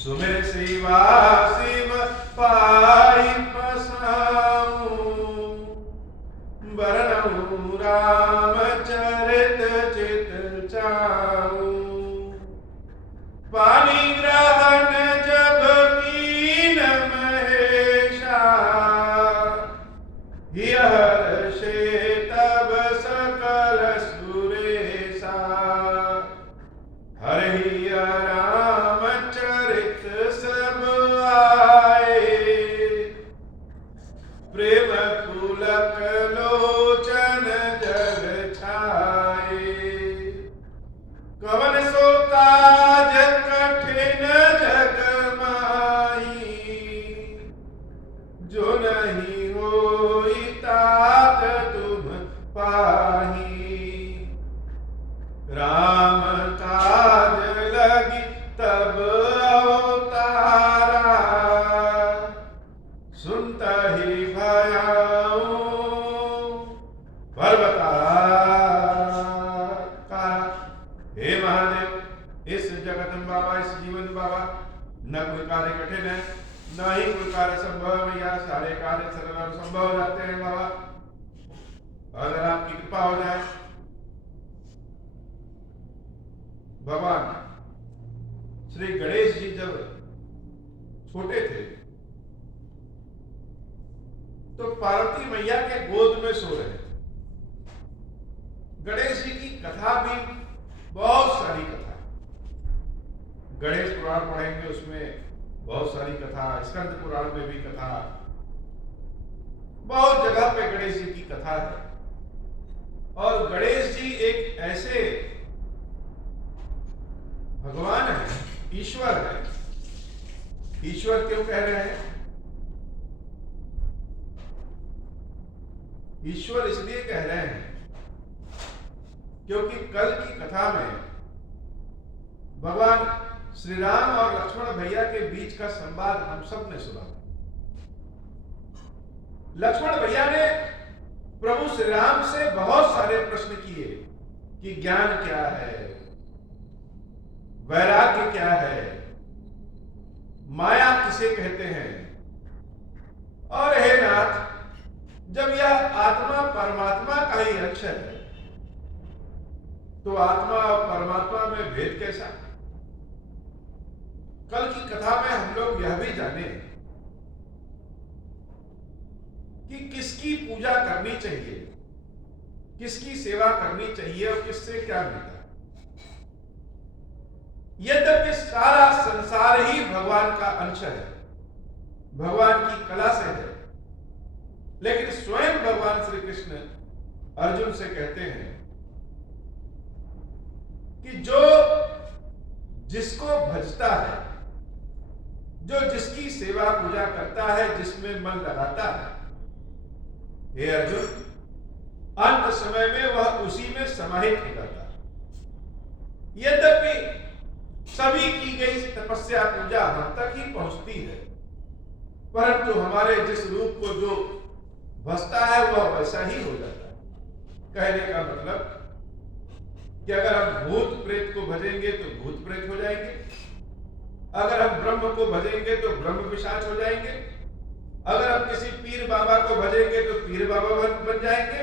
सुमिर शिवा शिव पाई पसाऊं, बरनऊं रामचरित चित चाऊं। पानी ग्रहण जब कीन महेशा, हर्षे तब सकल सुरेशा। हरि रामचरित सब आए, प्रेम पुलक लोचन जग छाए। कवन सो काज कठिन जग माही, जो नहीं होई तात तुम पाही। राम काज लगी तब अवतारा, सुनता ही भयाऊं पर्वतारा। हे महादेव, इस जगदम्ब बाबा, इस जीवन बाबा, न कोई कार्य कठिन है, न ही कोई कार्य संभव है। या सारे कार्य सरल और संभव हो जाते हैं बाबा, अगर आपकी कृपा हो जाए। भगवान श्री गणेश जी जब छोटे थे तो पार्वती मैया के गोद में सो रहे थे। गणेश जी की कथा भी बहुत सारी कथा है। गणेश पुराण पढ़ेंगे, उसमें बहुत सारी कथा, स्कंद पुराण में भी कथा, बहुत जगह पे गणेश जी की कथा है। और गणेश जी एक ऐसे भगवान है, ईश्वर है। ईश्वर क्यों कह रहे हैं? ईश्वर इसलिए कह रहे हैं क्योंकि कल की कथा में भगवान श्री राम और लक्ष्मण भैया के बीच का संवाद हम सब ने सुना। लक्ष्मण भैया ने प्रभु श्री राम से बहुत सारे प्रश्न किए कि ज्ञान क्या है, वैराग्य क्या है, माया किसे कहते हैं, और हे नाथ, जब यह आत्मा परमात्मा का ही अंश है तो आत्मा और परमात्मा में भेद कैसा? कल की कथा में हम लोग यह भी जाने कि किसकी पूजा करनी चाहिए, किसकी सेवा करनी चाहिए और किससे क्या मिलता है। यद्यपि सारा संसार ही भगवान का अंश है, भगवान की कला से है, लेकिन स्वयं भगवान श्री कृष्ण अर्जुन से कहते हैं कि जो जिसको भजता है, जो जिसकी सेवा पूजा करता है, जिसमें मन लगाता है, हे अर्जुन, अंत समय में वह उसी में समाहित हो जाता है। यद्यपि सभी की गई तपस्या पूजा हम तक ही पहुंचती है, परंतु हमारे जिस रूप को जो भजता है वह वैसा ही हो जाता है। कहने का मतलब कि अगर हम भूत प्रेत को भजेंगे तो भूत प्रेत हो जाएंगे, अगर हम ब्रह्म को भजेंगे तो ब्रह्म पिशाच हो जाएंगे, अगर हम किसी पीर बाबा को भजेंगे तो पीर बाबा बन जाएंगे,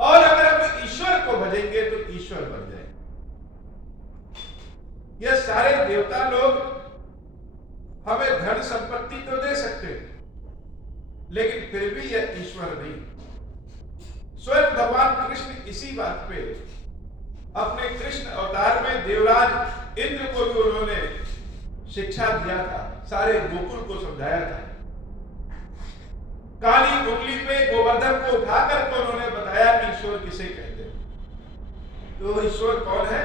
और अगर हम ईश्वर को भजेंगे तो ईश्वर बन जाएंगे। यह सारे देवता लोग हमें धन संपत्ति तो दे सकते हैं, लेकिन फिर भी यह ईश्वर नहीं। स्वयं भगवान कृष्ण इसी बात पे अपने कृष्ण अवतार में देवराज इंद्र को भी उन्होंने शिक्षा दिया था, सारे गोकुल को समझाया था। काली उंगली पे गोवर्धन को उठाकर के उन्होंने बताया कि ईश्वर किसे कहते हैं। तो ईश्वर कौन है?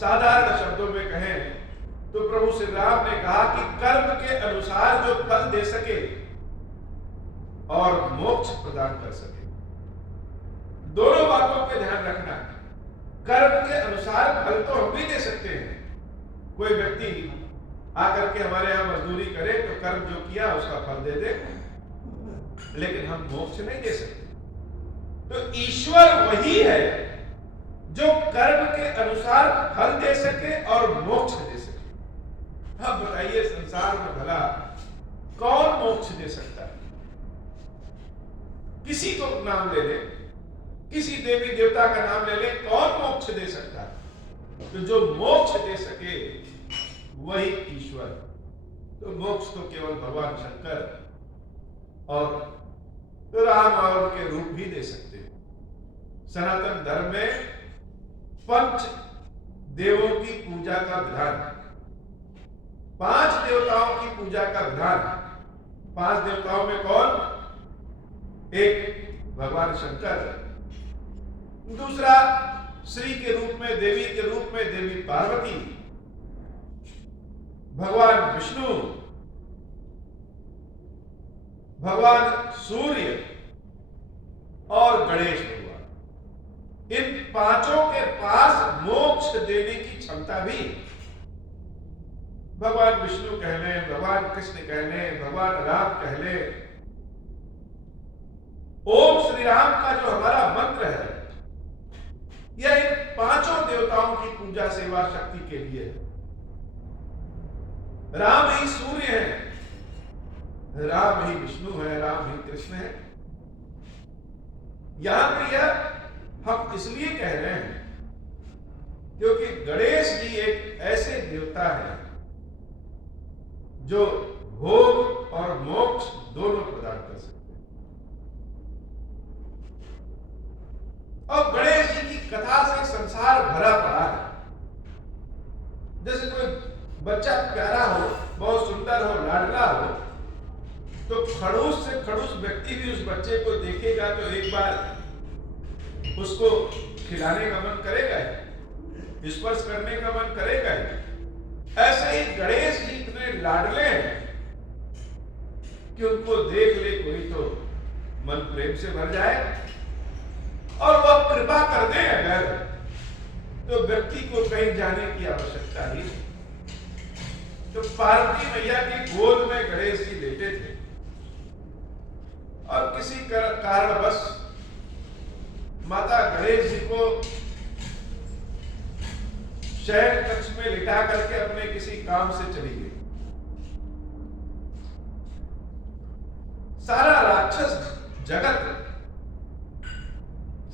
साधारण शब्दों में कहें तो प्रभु श्री राम ने कहा कि कर्म के अनुसार जो फल दे सके और मोक्ष प्रदान कर सके। दोनों बातों पे ध्यान रखना। कर्म के अनुसार फल तो हम भी दे सकते हैं। कोई व्यक्ति आकर के हमारे यहां मजदूरी करे तो कर्म जो किया उसका फल दे दे, लेकिन हम मोक्ष नहीं दे सकते। तो ईश्वर वही है जो कर्म के अनुसार फल दे सके और मोक्ष दे सके। अब बताइए, संसार में भला कौन मोक्ष दे सकता है? किसी को नाम ले ले, किसी देवी देवता का नाम ले ले, कौन मोक्ष दे सकता है? तो जो मोक्ष दे सके वही ईश्वर। तो मोक्ष तो केवल भगवान शंकर और राम और उनके रूप भी दे सकते हैं। सनातन धर्म में पंच देवों की पूजा का विधान, 5 देवताओं की पूजा का विधान। 5 देवताओं में कौन? एक भगवान शंकर, दूसरा श्री के रूप में, देवी के रूप में देवी पार्वती, भगवान विष्णु, भगवान सूर्य और गणेश भगवान। इन 5 के पास मोक्ष देने की क्षमता भी, भगवान विष्णु कह लें, भगवान कृष्ण कह लें, भगवान राम कह लें, ओम श्री राम का जो हमारा मंत्र है, यह इन 5 देवताओं की पूजा सेवा शक्ति के लिए है। राम ही सूर्य है, राम ही विष्णु है, राम ही कृष्ण है। यहां पर यह हम इसलिए कह रहे हैं क्योंकि गणेश जी एक ऐसे देवता है जो भोग और मोक्ष दोनों प्रदान कर सकते हैं। और गणेश जी की कथा से संसार भरा पड़ा है। जैसे कोई बच्चा प्यारा हो, बहुत सुंदर हो, लाडला हो, तो खड़ूस से खड़ूस व्यक्ति भी उस बच्चे को देखेगा तो एक बार उसको खिलाने का मन करेगा, स्पर्श करने का मन करेगा। ऐसे ही गणेश जी इतने लाडले हैं कि उनको देख ले कोई तो मन प्रेम से भर जाए, और वह कृपा कर दे अगर, तो व्यक्ति को कहीं जाने की आवश्यकता ही नहीं। तो पार्वती मैया की गोद में गणेश जी लेटे थे और किसी कारणवश माता गणेश जी को शयन कक्ष में लिटा करके अपने किसी काम से चली गई। सारा राक्षस जगत,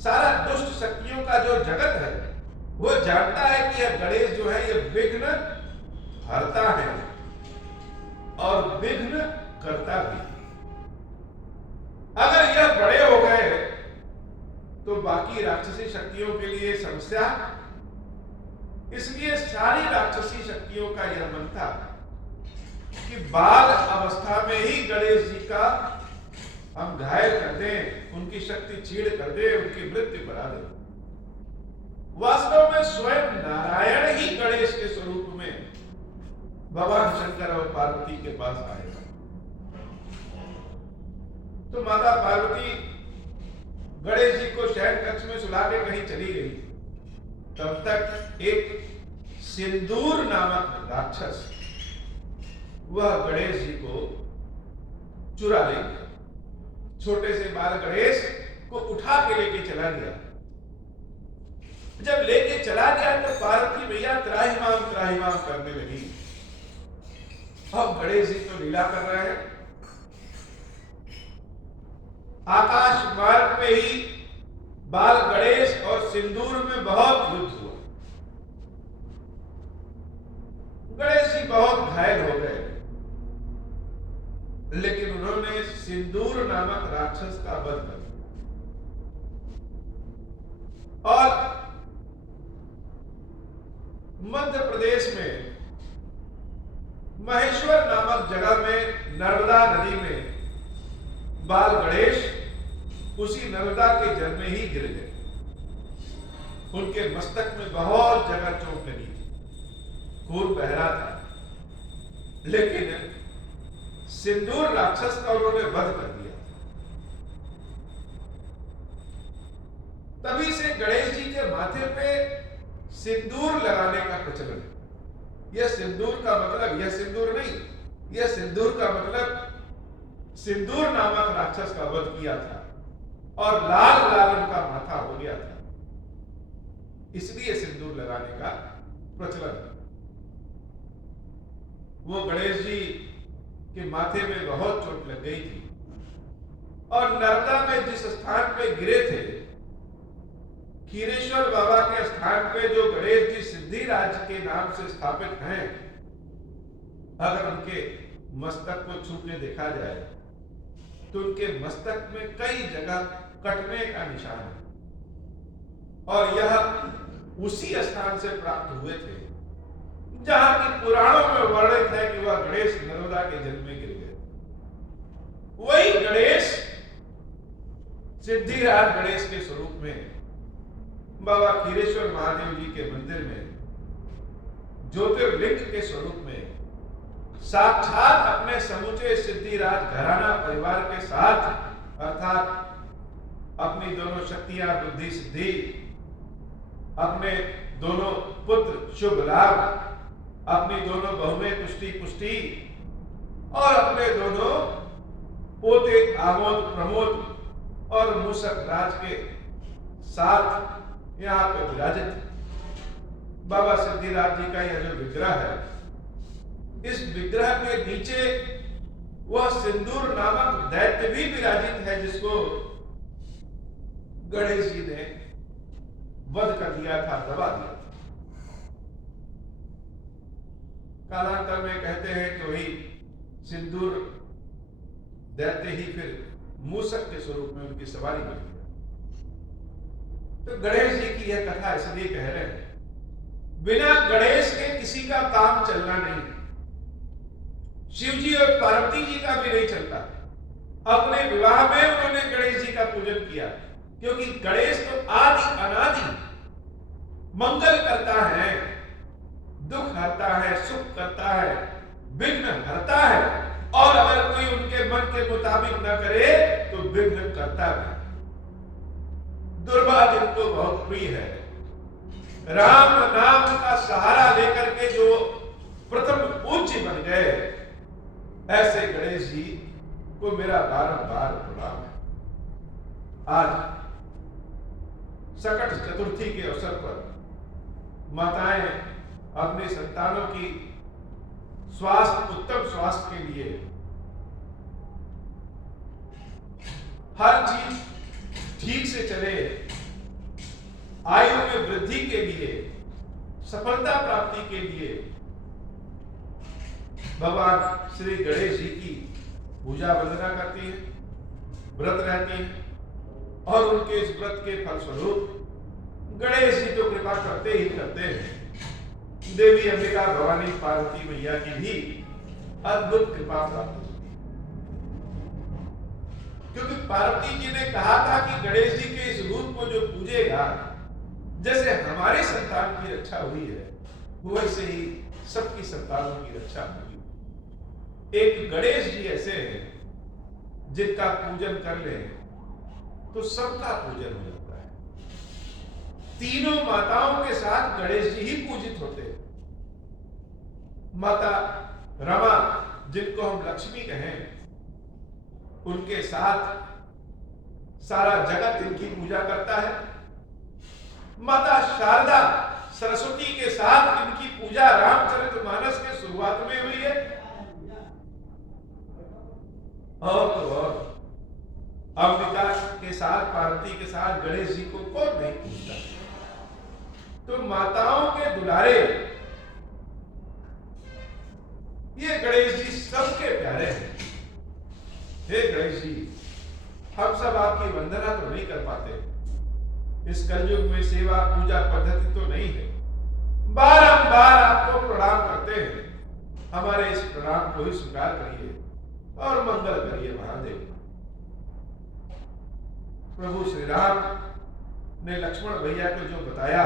सारा दुष्ट शक्तियों का जो जगत है, वो जानता है कि यह गणेश जो है यह विघ्न हरता है और विघ्न करता भी। अगर यह बड़े हो गए तो बाकी राक्षसी शक्तियों के लिए समस्या। इसलिए सारी राक्षसी शक्तियों का यह मन था कि बाल अवस्था में ही गणेश जी का हम घायल कर दें, उनकी शक्ति छीड़ कर दें, उनकी मृत्यु करा दें। वास्तव में स्वयं नारायण ही गणेश के स्वरूप में भगवान शंकर और पार्वती के पास आएगा। तो माता पार्वती गणेश जी को शयन कक्ष में सुला के कहीं चली गई। तब तक एक सिंदूर नामक राक्षस वह गणेश जी को चुरा ले गया। छोटे से बाल गणेश को उठा के लेके चला गया। जब लेके चला गया तो पार्वती मैया त्राहिमाम करने लगी। अब गणेश जी तो लीला कर रहे हैं। आकाश मार्ग पे ही बाल गणेश और सिंदूर में बहुत युद्ध हुआ। गणेश जी बहुत घायल हो गए, लेकिन उन्होंने सिंदूर नामक राक्षस का वध कर दिया। और मध्य प्रदेश में महेश्वर नामक जगह में नर्मदा नदी में बाल गणेश उसी नर्मदा के जल में ही गिर गए। उनके मस्तक में बहुत जगह चोट लगी थी, खून बह रहा था, लेकिन सिंदूर राक्षस का उन्होंने वध कर दिया। तभी से गणेश जी के माथे पे सिंदूर लगाने का प्रचलन है। यह सिंदूर का मतलब यह सिंदूर नहीं, यह सिंदूर का मतलब सिंदूर नामक राक्षस का वध किया था और लाल लाल उनका माथा हो गया था, इसलिए सिंदूर लगाने का प्रचलन है। वो गणेश जी के माथे में बहुत चोट लग गई थी और नर्मदा में जिस स्थान पे गिरे थे, खीरेश्वर बाबा के स्थान पे जो गणेश जी सिद्धिराज के नाम से स्थापित हैं, अगर उनके मस्तक को छू के देखा जाए तो उनके मस्तक में कई जगह कटने का निशान है और यह उसी स्थान से प्राप्त हुए थे जहां की पुराणों में वर्णित है कि वह गणेश नर्मदा के जल में गिर गए। वही गणेश सिद्धिराज गणेश के स्वरूप में बाबा खीरेश्वर महादेव जी के मंदिर में ज्योतिर्लिंग के स्वरूप में साक्षात अपने समूचे सिद्धिराज घराना परिवार के साथ, अर्थात अपनी दोनों शक्तियां बुद्धि सिद्धि, अपने दोनों पुत्र शुभ लाभ, अपनी दोनों बहुएं तुष्टि पुष्टि और अपने दोनों पोते आमोद प्रमोद और मूसक राज के साथ यहाँ पे विराजित बाबा सिद्धिराज जी का यह जो विग्रह है, इस विग्रह के नीचे वह सिंदूर नामक दैत्य भी विराजित है जिसको गणेश जी ने वध कर दिया था, दबा दिया था। कालांतर में कहते हैं कि वही सिंदूर दैत्य ही फिर मूसक के स्वरूप में उनकी सवारी बन गया। तो गणेश जी की यह कथा इसलिए कह रहे हैं, बिना गणेश के किसी का काम चलना नहीं। शिव जी और पार्वती जी का भी नहीं चलता। अपने विवाह में उन्होंने गणेश जी का पूजन किया क्योंकि गणेश तो आदि अनादि मंगल करता है, दुख हरता है, सुख करता है, विघ्न हरता है और अगर कोई उनके मन के मुताबिक न करे तो विघ्न करता है। दुर्गा जिनको बहुत प्रिय है, राम नाम का सहारा लेकर के जो प्रथम पूज्य बन गए, ऐसे गणेश जी को मेरा बारंबार प्रणाम है। आज सकट चतुर्थी के अवसर पर माताएं अपने संतानों की स्वास्थ्य, उत्तम स्वास्थ्य के लिए हर चीज ठीक से चले, आयु में वृद्धि के लिए, सफलता प्राप्ति के लिए भगवान श्री गणेश जी की पूजा वंदना करती है, व्रत रहती है और उनके इस व्रत के फलस्वरूप गणेश जी तो कृपा करते ही करते हैं। देवी अंबिका भवानी पार्वती मैया की भी अद्भुत कृपा प्राप्त होती है, क्योंकि पार्वती जी ने कहा था कि गणेश जी के इस रूप को जो पूजेगा, जैसे हमारे संतान की रक्षा हुई है वैसे ही सबकी संतानों की रक्षा होगी। एक गणेश जी ऐसे हैं जिनका पूजन कर ले तो सबका पूजन हो जाता है। तीनों माताओं के साथ गणेश जी ही पूजित होते हैं। माता रमा जिनको हम लक्ष्मी कहें, उनके साथ सारा जगत इनकी पूजा करता है। माता शारदा सरस्वती के साथ इनकी पूजा रामचरितमानस के शुरुआत में हुई है। और तो और अंबिका के साथ, पार्वती के साथ गणेश जी को कौन नहीं पूजता। तो माताओं के दुलारे ये गणेश जी सबके प्यारे हैं। हे गणेश जी, हम सब आपकी वंदना तो नहीं कर पाते, इस कलयुग में सेवा पूजा पद्धति तो नहीं है, बारंबार आपको प्रणाम करते हैं। हमारे इस प्रणाम को ही स्वीकार करिए और मंगल करिए महादेव। प्रभु श्री राम ने लक्ष्मण भैया को जो बताया,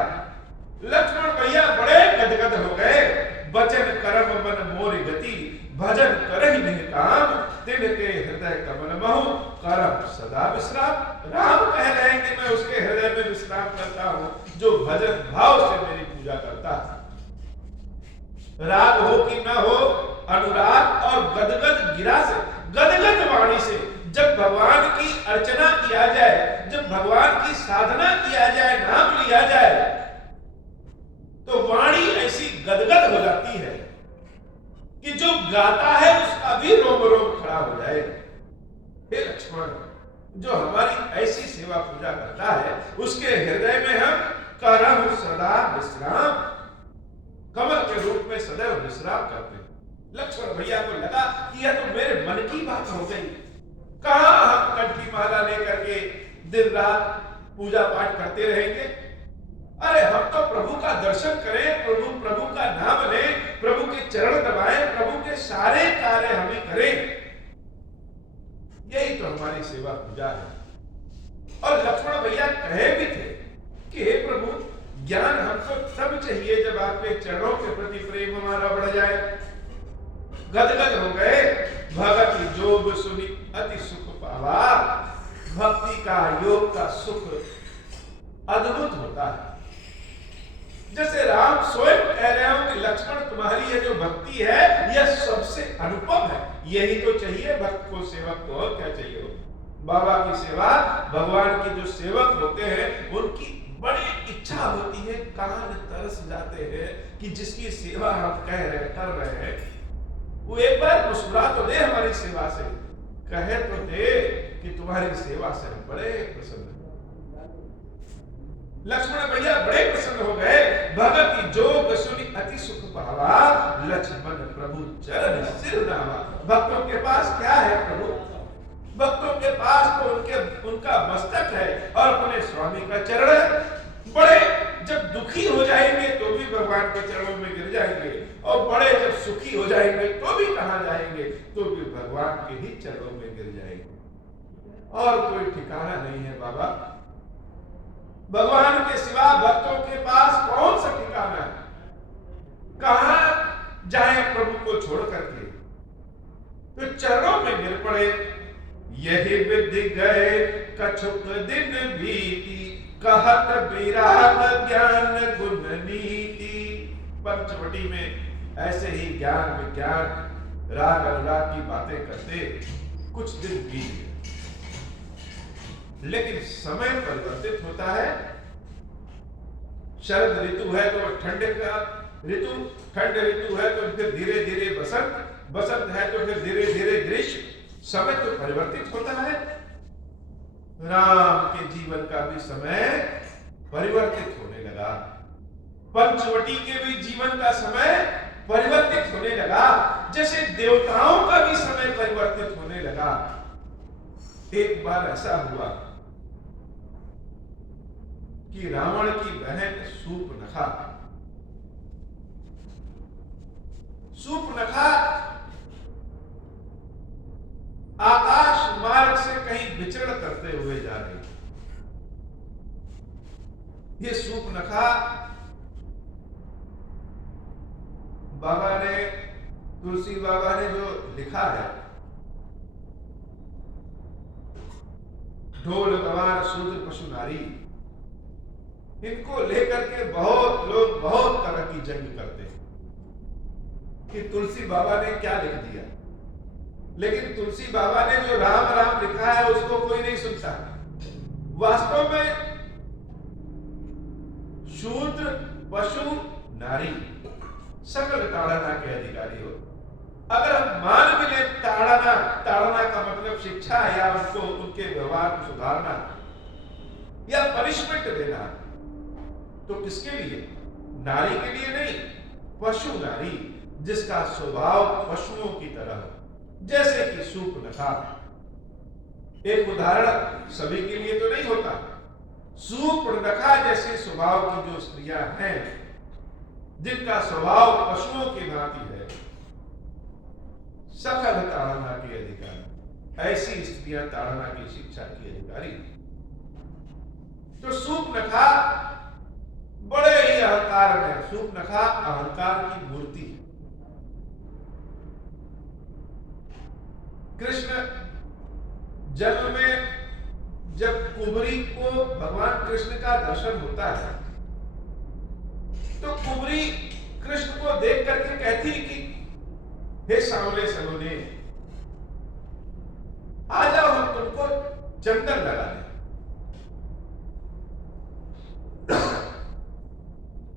लक्ष्मण भैया बड़े गदगद हो गए। वचन करम मन मोर गति, भजन करहि नहीं काम, तिनके हृदय कमल महु, करम सदा विश्राम। राम कह रहे हैं कि मैं उसके हृदय में विश्राम करता हूं जो भजन भाव से मेरी पूजा करता है। राग हो कि न हो, अनुराग और गदगद गिरा से, गदगद वाणी से जब भगवान की अर्चना किया जाए, जब भगवान की साधना किया जाए, नाम लिया जाए, तो वाणी ऐसी गदगद हो जाती है कि जो गाता है उसका भी रोम रोम खड़ा हो जाए। हे लक्ष्मण, जो हमारी ऐसी सेवा पूजा करता है उसके हृदय में हम करम सदा विश्राम, कमल के रूप में सदैव विश्राम करते हैं। लक्ष्मण भैया को लगा कि यह तो मेरे मन की बात हो गई। कहां हम कंठी माला लेकर के दिन रात पूजा पाठ करते रहेंगे? अरे हम तो प्रभु का दर्शन करें, प्रभु का नाम लें, प्रभु के चरण दबाएं, प्रभु के सारे कार्य हमें करें। यही तो हमारी सेवा पूजा है। और लक्ष्मण भैया कहे भी थे कि हे प्रभु, ज्ञान हमको तब चाहिए जब आपके चरणों के प्रति प्रेम हमारा बढ़ जाए। गदगद हो गए, भगति जोग सुनी अति सुख पावा। भक्ति का, योग का सुख अद्भुत होता है। जैसे राम स्वयं कह रहे हो कि लक्ष्मण, तुम्हारी ये जो भक्ति है यह सबसे अनुपम है। यही तो चाहिए भक्त को, सेवक को, और क्या चाहिए हो? बाबा की सेवा, भगवान के जो सेवक होते हैं उनकी बड़ी इच्छा होती है, कान तरस जाते हैं कि जिसकी सेवा हम कह रहे कर रहे हैं वो एक बार मुस्कुरा तो दे हमारी सेवा से, कहे तो दे कि तुम्हारी सेवा से हम बड़े प्रसन्न हैं। लक्ष्मण भैया बड़े प्रसन्न हो गए। भगति जोग सुनी अति सुख पावा, लक्ष्मण प्रभु चरण सिर नावा। भक्तों के पास क्या है प्रभु? भक्तों के पास तो उनका मस्तक है और अपने स्वामी का चरण है। बड़े जब दुखी हो जाएंगे तो भी भगवान के चरणों में गिर जाएंगे, और बड़े जब सुखी हो जाएंगे तो भी कहां जाएंगे? तो भी भगवान के ही चरणों में गिर जाएंगे। और कोई ठिकाना नहीं है बाबा। भगवान के सिवा भक्तों के पास कौन सा ठिकाना है? कहां जाए प्रभु को छोड़ करके? तो चरणों में गिर पड़े। यही विधि गए कछुक दिन बीती, कहत विराग ज्ञान गुण नीति। पंचवटी में ऐसे ही ज्ञान विज्ञान राग अनुराग की बातें करते कुछ दिन बीत गए। लेकिन समय परिवर्तित होता है। शरद ऋतु है तो ठंड का ऋतु, ठंड ऋतु है तो फिर धीरे धीरे बसंत, बसंत है तो फिर धीरे धीरे ग्रीष्म। समय तो परिवर्तित होता है। राम के जीवन का भी समय परिवर्तित होने लगा। पंचवटी के भी जीवन का समय परिवर्तित होने लगा, जैसे देवताओं का भी समय परिवर्तित होने लगा। एक बार ऐसा हुआ कि रावण की बहन सूर्पनखा आकाश मार्ग से कहीं विचरण करते हुए जा रही। ये सूर्पनखा बाबा ने, तुलसी बाबा ने जो लिखा है, ढोल गवार शूद्र पशु नारी, इनको लेकर के बहुत लोग बहुत तरह की जंग करते हैं कि तुलसी बाबा ने क्या लिख दिया। लेकिन तुलसी बाबा ने जो राम राम लिखा है उसको कोई नहीं सुनता। वास्तव में शूद्र पशु नारी सकल ताड़ना के अधिकारी हो। अगर हम मान भी ले ताड़ना का मतलब शिक्षा या उनको उनके व्यवहार को सुधारना या पनिशमेंट देना, तो किसके लिए? नारी के लिए नहीं, पशु नारी जिसका स्वभाव पशुओं की तरह, जैसे कि सूर्पनखा। एक उदाहरण सभी के लिए तो नहीं होता। सूर्पनखा जैसे स्वभाव की जो स्त्रियां हैं, जिनका स्वभाव पशुओं की भांति है, सकल ताड़ना के अधिकारी, ऐसी स्त्रियां ताड़ना की शिक्षा की अधिकारी। तो सूर्पनखा बड़े ही अहंकार में, सूर्पनखा अहंकार की मूर्ति है। कृष्ण जन्म में जब कुबरी को भगवान कृष्ण का दर्शन होता है तो कुबरी कृष्ण को देख करके कहती कि हे सांवले सलोने, आ जाओ हम तुमको चंदन लगा दें।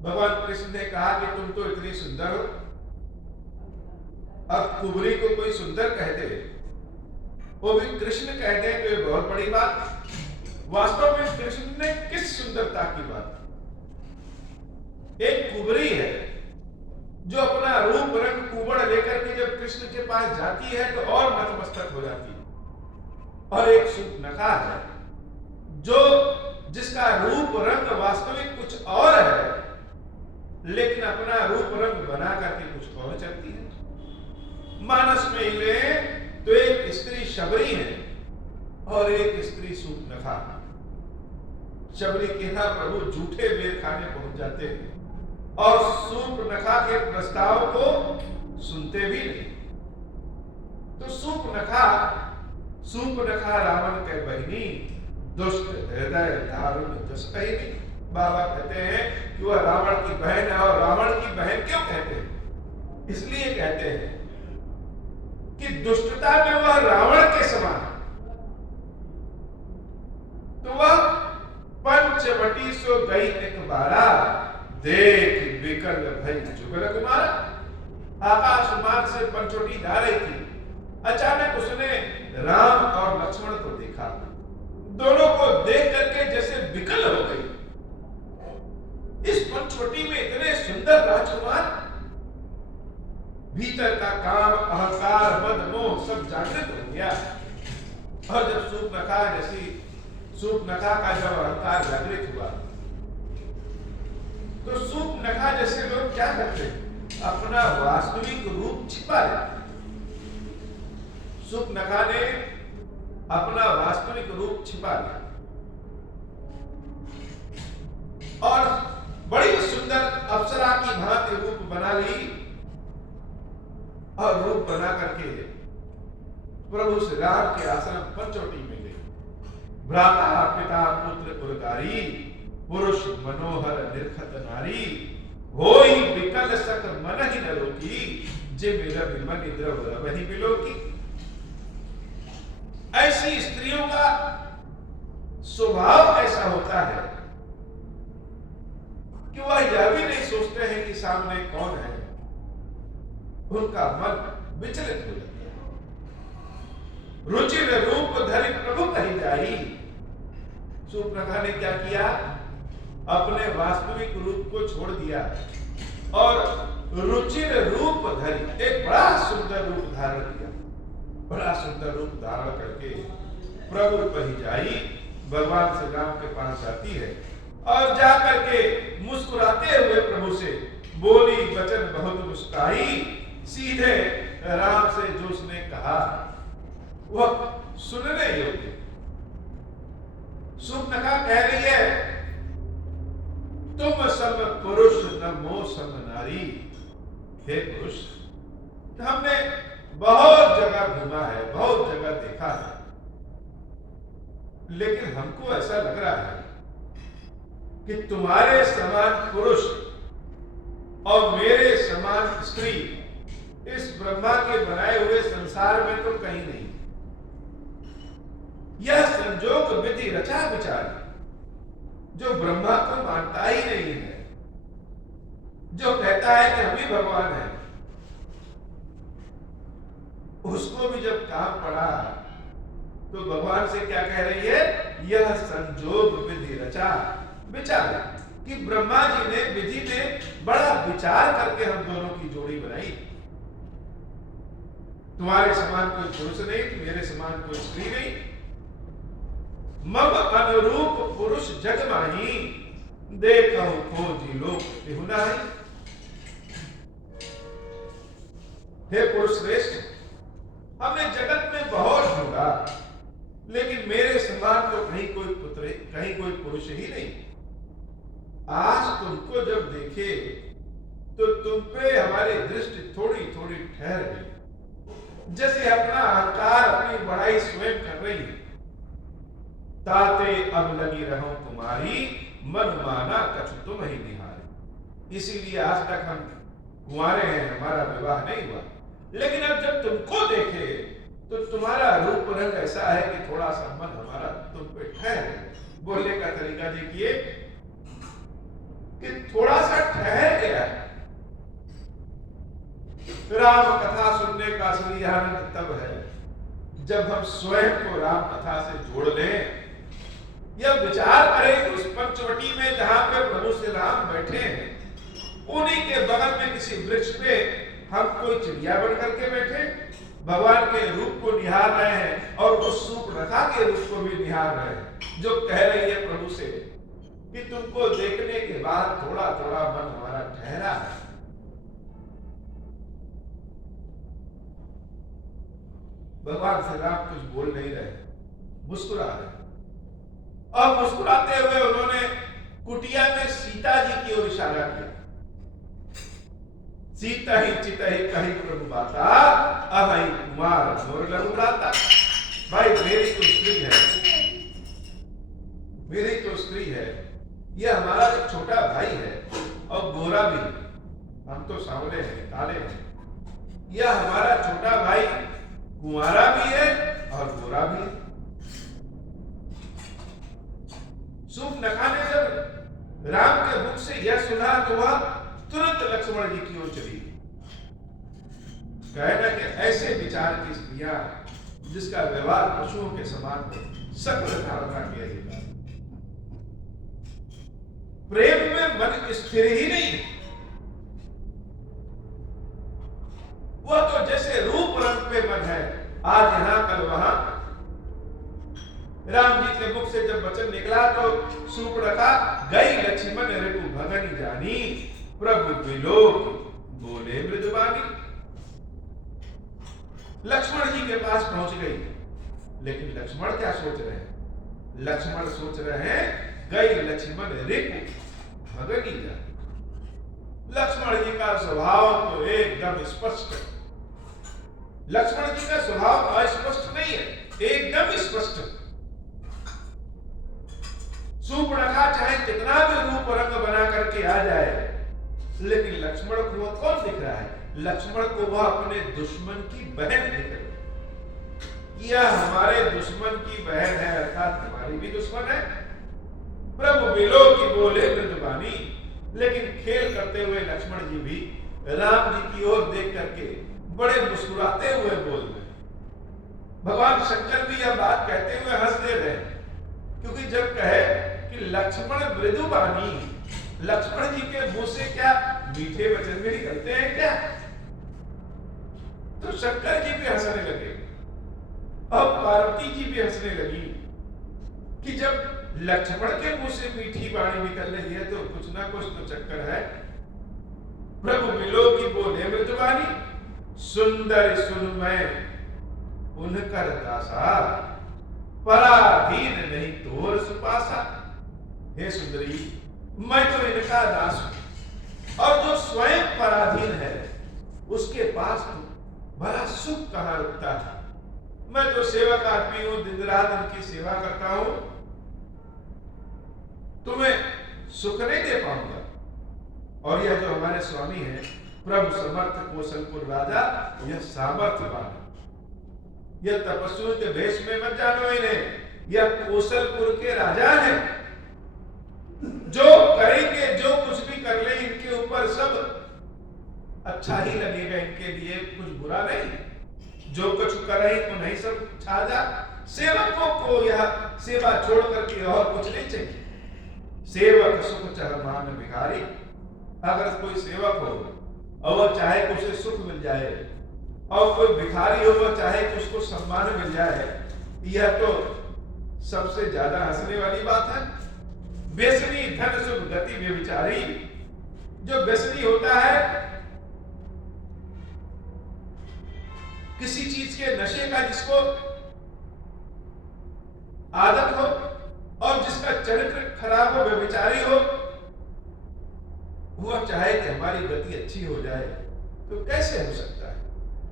भगवान कृष्ण ने कहा कि तुम तो इतनी सुंदर हो, अब कुबरी को कोई सुंदर कह दे, वो भी कृष्ण कह दे, तो ये बहुत बड़ी बात। वास्तव में कृष्ण ने किस सुंदरता की बात? एक कुबरी है जो अपना रूप रंग कुबड़ लेकर के जब कृष्ण के पास जाती है तो और नतमस्तक हो जाती है, और एक सूर्पनखा है जो जिसका रूप रंग वास्तविक कुछ और है, लेकिन अपना रूप रंग बना करके कुछ और चलती है। मानस में ले तो एक स्त्री शबरी है और एक स्त्री सूर्पनखा। शबरी के यहां प्रभु झूठे बेर खाने पहुंच जाते हैं और सूर्पनखा के प्रस्ताव को सुनते भी नहीं। तो सूर्पनखा रावण के बहिनी, दुष्ट हृदय दारुण जस कहनी। बाबा कहते हैं कि वह रावण की बहन है। और रावण की बहन क्यों कहते हैं? इसलिए कहते हैं कि दुष्टता में वह रावण के समान है। तो वह पंचवटी सो गई एक बारा, देख विकल भई जुगल कुमारा। आकाश मार्ग से पंचवटी जा रही थी, अचानक उसने राम और लक्ष्मण को देखा। दोनों को देख करके जैसे विकल हो गई। इस पंचवटी में इतने सुंदर राजकुमार, भीतर का काम, अहंकार, मद, मोह सब जागृत हो गया। और जब सूर्पनखा का जब अहंकार जागृत हुआ तो सूर्पनखा जैसे लोग क्या करते हैं? अपना वास्तविक रूप छिपा लेते। सूर्पनखा ने अपना वास्तविक रूप छिपा लिया और बड़ी सुंदर अप्सरा की भांति रूप बना ली और रूप बना करके प्रभु श्री राम के आश्रम पंचवटी में गई। भ्राता पिता पुत्र उर्गारी, पुरुष मनोहर निर्खत नारी, होई विकल सक मन ही न रोकी, जिम मन द्रव रवहि बिलोकी। ऐसी स्त्रियों का स्वभाव ऐसा होता है कि वह यह भी नहीं सोचते हैं कि सामने कौन है। उनका मन विचलित हो जाता है। रुचिर रूप धरि प्रभु कही जाई। सूर्पनखा ने क्या किया? अपने वास्तविक रूप को छोड़ दिया और रुचिर रूप धरि एक बड़ा सुंदर रूप धारण किया। बड़ा सुंदर रूप धारण करके प्रभु कही जाई, भगवान श्री राम के पास जाती है और जाकर के मुस्कुराते हुए प्रभु से बोली वचन बहुत मुस्काई। सीधे राम से जो उसने कहा वह सुनने योग्य। सूर्पनखा कह रही है, तुम सम पुरुष न मोह सम नारी। हे पुरुष, हमने बहुत जगह घूमा है, बहुत जगह देखा है, लेकिन हमको ऐसा लग रहा है कि तुम्हारे समान पुरुष और मेरे समान स्त्री इस ब्रह्मा के बनाए हुए संसार में तो कहीं नहीं। यह संजोग विधि रचा विचार जो ब्रह्मा को मानता ही नहीं है, जो कहता है कि हम ही भगवान हैं, उसको भी जब काम पड़ा तो भगवान से क्या कह रही है? यह संजोग विधि रचा विचार, कि ब्रह्मा जी ने विधि में बड़ा विचार करके हम दोनों की जोड़ी बनाई। तुम्हारे समान कोई पुरुष नहीं, मेरे समान कोई स्त्री नहीं। मम अनुरूप पुरुष जग माही, देखो खोजी लोक तिहु नाहि। हे पुरुष श्रेष्ठ, हमने जगत में बहुत ढूंढा, लेकिन मेरे समान तो कहीं कोई पुत्र, कहीं कोई पुरुष ही नहीं। आज तुमको जब देखे तो तुम पे हमारी दृष्टि थोड़ी थोड़ी ठहर गई, जैसे अपना अहंकार, अपनी बड़ाई स्वयं कर रही है। ताते अब लगी रहो तुम्हारी, मन माना कछु तुम ही निहारे। इसीलिए आज तक हम कुंवारे हैं, हमारा विवाह नहीं हुआ, लेकिन अब जब तुमको देखे तो तुम्हारा रूप रंग ऐसा है कि थोड़ा सा मन हमारा तुम पे ठहर। बोलने का तरीका देखिए कि थोड़ा सा ठहर गया। राम कथा सुनने का असली आनंद तब है जब हम स्वयं को राम कथा से जोड़ लें, यह विचार करें कि उस पंचवटी में जहां पे प्रभु श्री राम बैठे हैं, उन्हीं के बगल में किसी वृक्ष पे हम कोई चिड़िया बन करके बैठे भगवान के रूप को निहार रहे हैं और उस सूर्पनखा के रूप को भी निहार रहे हैं, जो कह रही है प्रभु से कि तुमको देखने के बाद थोड़ा थोड़ा मन हमारा ठहरा है। भगवान श्री राम कुछ बोल नहीं रहे, मुस्कुरा रहे, और मुस्कुराते हुए उन्होंने कुटिया में सीता जी की ओर इशारा किया। सीता ही चिता ही कही प्रभु बाता, अहै कुमार मोर लघु भ्राता। भाई मेरी तो स्त्री है, मेरी तो स्त्री है, यह हमारा एक छोटा भाई है और गोरा भी, हम तो सांवले हैं, काले हैं। यह हमारा छोटा भाई कुंवारा भी है और गोरा भी है। सूर्पनखा ने जब राम के मुख से यह सुना तो वह तुरंत लक्ष्मण जी की ओर चली। कहना कि ऐसे विचार की स्त्रियां जिसका व्यवहार पशुओं के समान हो, सकल धारणा किया जाता। प्रेम में मन स्थिर ही नहीं, वह तो जैसे रूप रंग पे मन है, आज यहां कल वहां। राम जी के मुख से जब वचन निकला तो सूर्पनखा गई लक्ष्मण ऋतु भगन जानी, प्रभु विलोक बोले मृदुबानी। लक्ष्मण जी के पास पहुंच गई, लेकिन लक्ष्मण क्या सोच रहे हैं? लक्ष्मण सोच रहे हैं गई लक्ष्मण ऋतु भगनी जानी। लक्ष्मण जी का स्वभाव तो एकदम स्पष्ट है। लक्ष्मण जी का स्वभाव अस्पष्ट नहीं है, एकदम स्पष्ट है। सूर्पनखा चाहे कितना भी रूप रंग बना करके आ जाए, लेकिन लक्ष्मण को वह कौन दिख रहा है? लक्ष्मण को वह अपने दुश्मन की बहन दिख रही है। यह हमारे दुश्मन की बहन है, अर्थात हमारी भी दुश्मन है। प्रभु बिलो की बोले मृदुबानी, लेकिन खेल करते हुए लक्ष्मण जी भी राम जी की ओर देख करके बड़े मुस्कुराते हुए बोल रहे। भगवान शंकर भी यह बात कहते हुए हंस दे रहे, क्योंकि जब कहे कि लक्ष्मण मृदुबानी, लक्ष्मण जी के मुंह से क्या मीठे वचन भी निकलते हैं क्या? तो शंकर जी भी हंसने लगे और पार्वती जी भी हंसने लगी कि जब लक्ष्मण के मुंह से मीठी वाणी निकल रही है तो कुछ ना कुछ तो चक्कर है। प्रभु मिलो की बोले मृदुबानी, सुंदर सुन मैं उनकर दासा, पराधीन नहीं तोर सुपासा। हे सुंदरी, मैं तो इनका दास हूं, और जो स्वयं पराधीन है उसके पास तो बड़ा सुख कहां रुकता है। मैं तो सेवक आदमी हूं, दिन रात उनकी सेवा करता हूं, तुम्हें सुख नहीं दे पाऊंगा। और यह जो हमारे स्वामी हैं प्रभु समर्थ कौशलपुर राजा, यह सामर्थ्यवान है। यह तपस्वियों के भेष में मत जानो इन्हें, यह कौशलपुर के राजा हैं। जो करेंगे, जो कुछ भी कर ले, इनके ऊपर सब अच्छा ही लगेगा, इनके लिए कुछ बुरा नहीं। जो कुछ करे उन्हें सब छाजा। सेवकों को यह सेवा छोड़ करके और कुछ नहीं चाहिए। सेवक सुख चाह मान भिखारी। अगर कोई सेवक हो और वह चाहे कि उसे सुख मिल जाए, और कोई भिखारी हो वह चाहे कि उसको सम्मान मिल जाए, यह तो सबसे ज्यादा हंसने वाली बात है। व्यसनी धन सुख गति व्यभिचारी। जो व्यसनी होता है, किसी चीज के नशे का जिसको आदत हो और जिसका चरित्र खराब हो, व्यभिचारी हो, वह चाहे कि हमारी गति अच्छी हो जाए तो कैसे हो सकता है?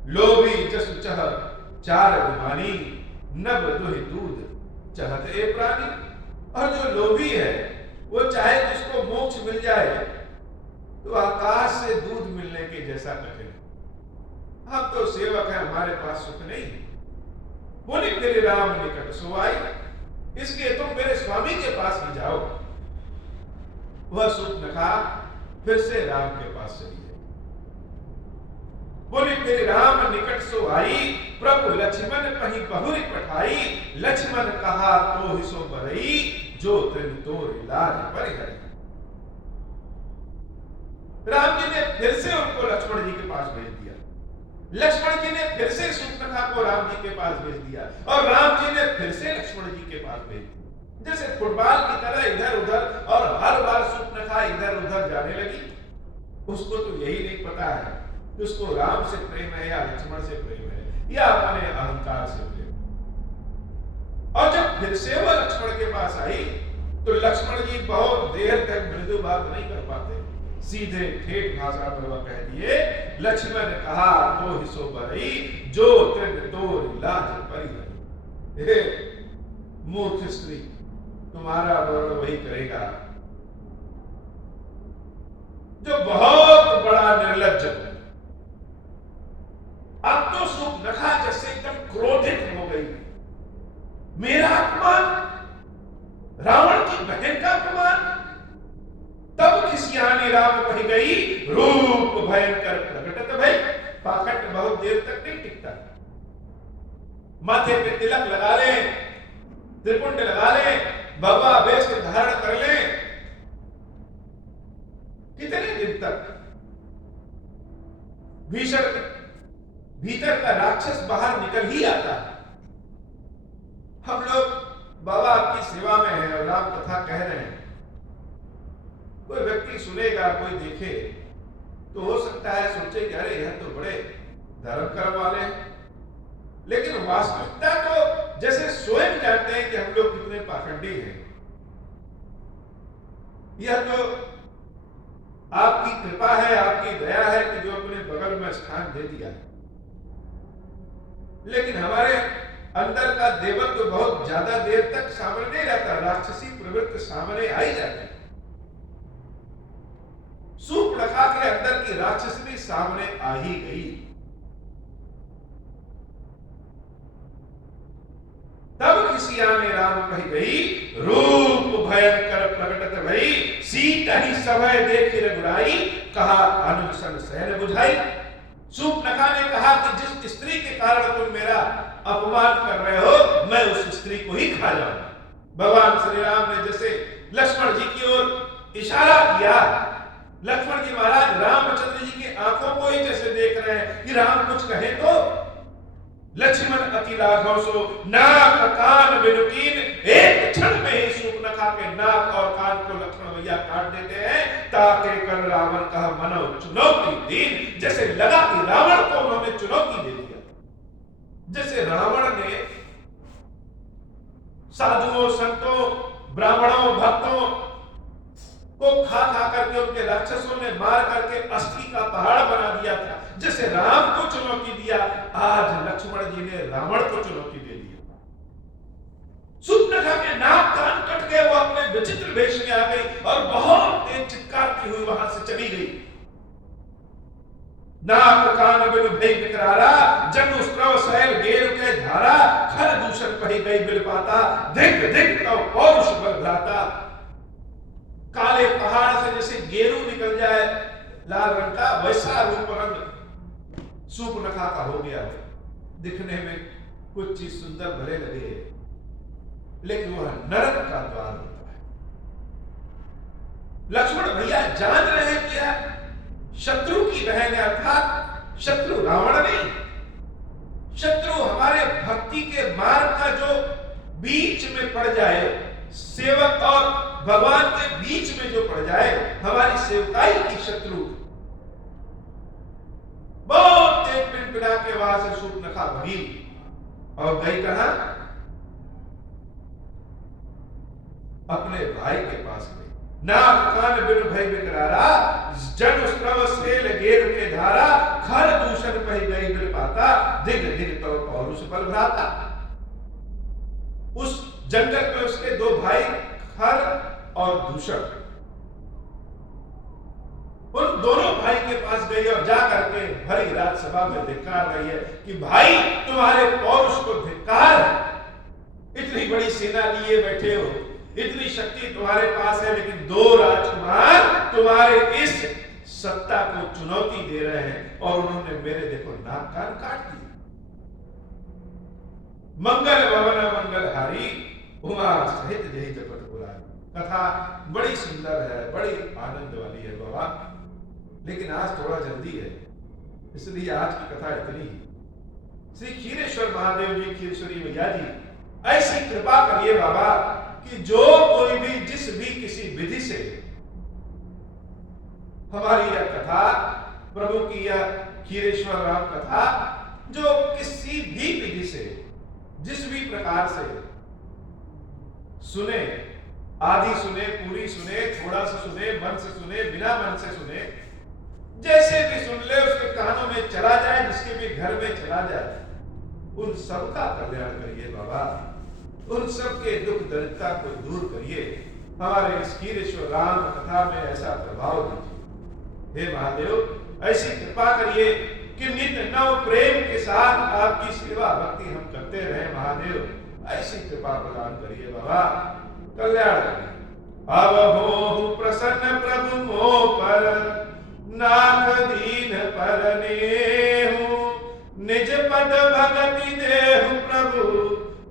लोभी जसु चह चार गुमानी, नभ दुहि दूध चहत ए प्राणी। और जो लोभी है वो चाहे कि उसको मोक्ष मिल जाए तो आकाश से दूध मिलने के जैसा कठिन। हम तो सेवक हैं, हमारे पास सुख नहीं। बोले तेरे राम निकट सुवाई, इसलिए तुम मेरे स्वामी के पास ही जाओ। वह सूर्पनखा फिर से राम के पास चली गई। फिर राम निकट सो आई, प्रभु लक्ष्मण पही बहुरी पठाई। लक्ष्मण कहा तो ही सो बरई, जो तृण तोर इलाज परिहरी। राम जी ने फिर से उनको लक्ष्मण जी के पास भेज दिया। लक्ष्मण जी ने फिर से शूर्पणखा को राम जी के पास भेज दिया, और राम जी ने फिर से लक्ष्मण जी के पास भेज दिया। जैसे फुटबॉल की तरह इधर उधर, और हर बार शूर्पणखा इधर उधर जाने लगी। उसको तो यही नहीं पता है कि उसको राम से प्रेम है या लक्ष्मण से प्रेम है, या अपने अहंकार से प्रेम। और जब फिर से वह लक्ष्मण के पास आई, तो लक्ष्मण जी बहुत देर तक मृदु बात नहीं कर पाते, सीधे ठेठ भाषा में वह कह दिए, लक्ष्मण कहा तो ही सो बरई, जो तृण तोर इलाज परिहरी। हे मूर्ख स्त्री, तुम्हारा वर्ण वही करेगा जो बहुत बड़ा निर्लज्ज है। अब तो शूर्पणखा जैसे एकदम क्रोधित हो गई। मेरा अपमान, रावण की बहन का अपमान। तब खिसियानी राम कही गई, रूप भयंकर प्रकटत भई। पाखंड बहुत देर तक नहीं टिकता। माथे पे तिलक लगा ले, त्रिपुंड लगा ले, भगवा वेश धारण कर ले, कितने दिन तक? भीतर का राक्षस बाहर निकल ही आता है। हम लोग बाबा आपकी सेवा में हैं और राम कथा कह रहे हैं। कोई व्यक्ति सुनेगा, कोई देखे, तो हो सकता है सोचे कि अरे यह तो बड़े धर्म कर्म वाले हैं। लेकिन वास्तविकता तो जैसे स्वयं जानते हैं कि हम लोग कितने पाखंडी हैं। यह तो आपकी कृपा है, आपकी दया है कि जो अपने बगल में स्थान दे दिया। लेकिन हमारे अंदर का देवत्व तो बहुत ज्यादा देर तक सामने नहीं रहता। राक्षसी प्रवृत्ति सामने आई जाती है। शूर्पणखा के अंदर की राक्षसी सामने आ ही गई। तब खिसियाने राम कही गई, रूप भयंकर प्रकटत भई। सीता ही सभय देखी रघुराई, कहा अनुज सन सहन बुझाई। शूर्पणखा ने कहा कि जिस स्त्री के कारण तुम मेरा अपमान कर रहे हो, मैं उस स्त्री को ही खा जाऊंगा। भगवान श्री राम ने जैसे लक्ष्मण जी की ओर इशारा किया, लक्ष्मण जी महाराज रामचंद्र जी की आंखों को ही जैसे देख रहे हैं कि राम कुछ कहे तो। लक्ष्मण अति लाघव सो, नाक कान बिनुकीन। एक क्षण में ही शूर्पणखा के नाक और कान को लक्ष्मण भैया काट देते हैं। ताके कर रावण कहा मनो चुनौती दीन। जैसे लगा कि रावण को उन्होंने चुनौती दे दिया। जैसे रावण ने साधुओं, संतों, ब्राह्मणों, भक्तों को खा करके उनके राक्षसों ने मार करके अस्थि का पहाड़ बना दिया था, जैसे राम को चुनौती दिया, आज लक्ष्मण जी ने रावण को चुनौती दे दी। शूर्पणखा के नाक कान कट गए, वो अपने विचित्र वेश में आ गई और बहुत तेज चित्कारती हुई वहां से चली गई। नाक कान बिनु भय विकरारा, जनु स्त्रव सैल गेर के धारा। खर दूषण पही गई बिलपाता, दिग दिग तो पौरुष बल भ्राता। काले पहाड़ से जैसे गेरू निकल जाए लाल रंग का, वैसा रूप रंग शूर्पणखा का हो गया। दिखने में कुछ चीज सुंदर भले लगे, लेकिन वह नरक का द्वार होता है। लक्ष्मण भैया जान रहे हैं कि शत्रु की बहन है, अर्थात शत्रु रावण नहीं, शत्रु हमारे भक्ति के मार्ग का जो बीच में पड़ जाए, सेवक और भगवान के बीच में जो पड़ जाए, हमारी सेवकाई की शत्रु, बहुत तेज पिनपिना के वहां से शूर्पणखा भागी और गई कहां? अपने भाई के पास गई। नाक कान बिनु भय विकरारा, जनु स्त्रव सैल गेर के धारा। खर दूषण पही गई बिलपाता, दिग दिग तो पौरुष बल भ्राता। उस जंगल में उसके दो भाई खर और दूषण, उन दोनों भाई के पास गई और जाकर के भरी रात सभा में धिक्कार रही है कि भाई तुम्हारे पौरुष को धिक्कार है। इतनी बड़ी सेना लिए बैठे हो, इतनी शक्ति तुम्हारे पास है, लेकिन दो राजकुमार तुम्हारे इस सत्ता को चुनौती दे रहे हैं और उन्होंने मेरे देखो नाक कान काट दिए। मंगल भवन मंगलहारी उमा सहित जही जपत बुलारी। कथा बड़ी सुंदर है, बड़ी आनंद वाली है बाबा, लेकिन आज थोड़ा जल्दी है, इसलिए आज की कथा इतनी ही। श्री क्षीरेश्वर महादेव जी, क्षीरेश्वरी मैया जी, ऐसी कृपा करिए बाबा कि जो कोई भी जिस भी किसी विधि से हमारी यह कथा, प्रभु की यह क्षीरेश्वर राम कथा, जो किसी भी विधि से जिस भी प्रकार से सुने, आधी सुने, पूरी सुने, थोड़ा सा सुने, मन से सुने, बिना मन से सुने, जैसे भी सुन ले उसके कानों में चला जाए, जिसके भी घर में चला जाए, उन सबका कल्याण करिए बाबा, उन सबके दुख दरिद्रता को दूर करिए। हमारे इस क्षीरेश्वर राम कथा में ऐसा प्रभाव दीजिए हे महादेव। ऐसी कृपा करिए कि नित्य नव प्रेम के साथ आपकी सेवा भक्ति हम करते रहे महादेव। ऐसी कृपा प्रदान करिए बाबा, कल्याण करिए। अब हो प्रसन्न प्रभु मोह पर, नाथ दीन पर नेहु, निज पद भगति देहु प्रभु,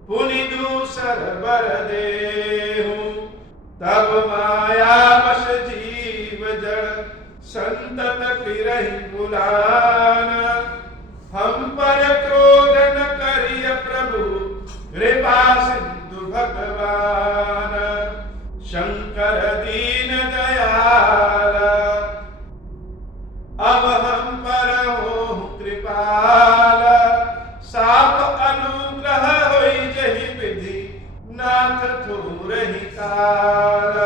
पुनि दूसर बर देहु। तब माया वश जीव जड़, संतत फिरहि बुलाना। हम पर क्रोध न करिय प्रभु, कृपा सिंधु भगवान। शंकर दीन दयाला, अब हम पर हो कृपाल। साप अनुग्रह होई जहि विधि, नाथ थोरहि काल।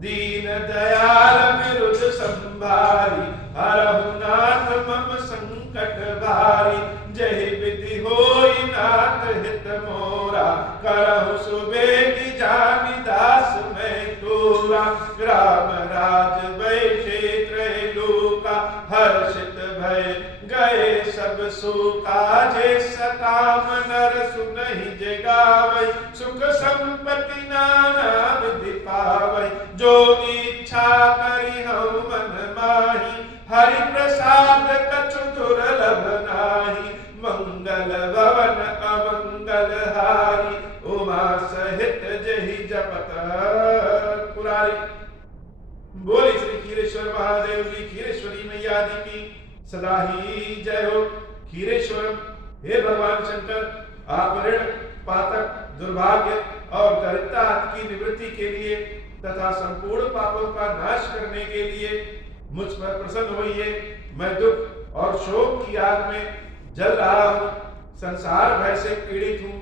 दीन दयाल विरुद्ध संभारी, हरहु नाथ मम संकट भारी। जहि विधि होई नाथ हित मोरा, करहु सुबेगी जानि दास मैं तोरा। राम राज भय क्षेत्र लोका, हर्षित भय गए सब सुका। जे सकाम नर सुनहि जे गावै, सुख संपत्ति नाना विधि पावै। जो इच्छा करि हऊ मन माही, हरि प्रसाद कछु दुर्लभ नाही। मंगल भवन अमंगल हारी, उमा सहित जहि जपत पुरारी। बोली श्री क्षीरेश्वर महादेव जी, क्षीरेश्वरी मैया जी की सदा ही जय हो। क्षीरेश्वरम, हे भगवान शंकर, आप ऋण, पातक, दुर्भाग्य और दरिद्रता की निवृत्ति के लिए तथा संपूर्ण पापों का नाश करने के लिए मुझ पर प्रसन्न होइए। मैं दुख और शोक की आग में जल रहा हूँ, संसार भय से पीड़ित हूँ,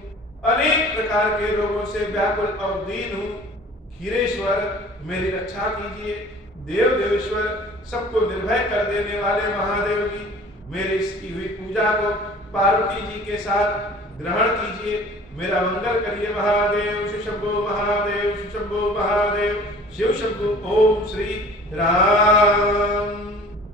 अनेक प्रकार के रोगों से व्याकुल और दीन हूँ। क्षीरेश्वर, मेरी रक्षा कीजिए। देव देवेश्वर, सबको निर्भय कर देने वाले महादेव जी, मेरी इसकी हुई पूजा को पार्वती जी के साथ ग्रहण कीजिए। मेरा मंगल करिए महादेव। शिव शंभो महादेव, शिव शंभो महादेव, शिव शंभो। ओम श्री राम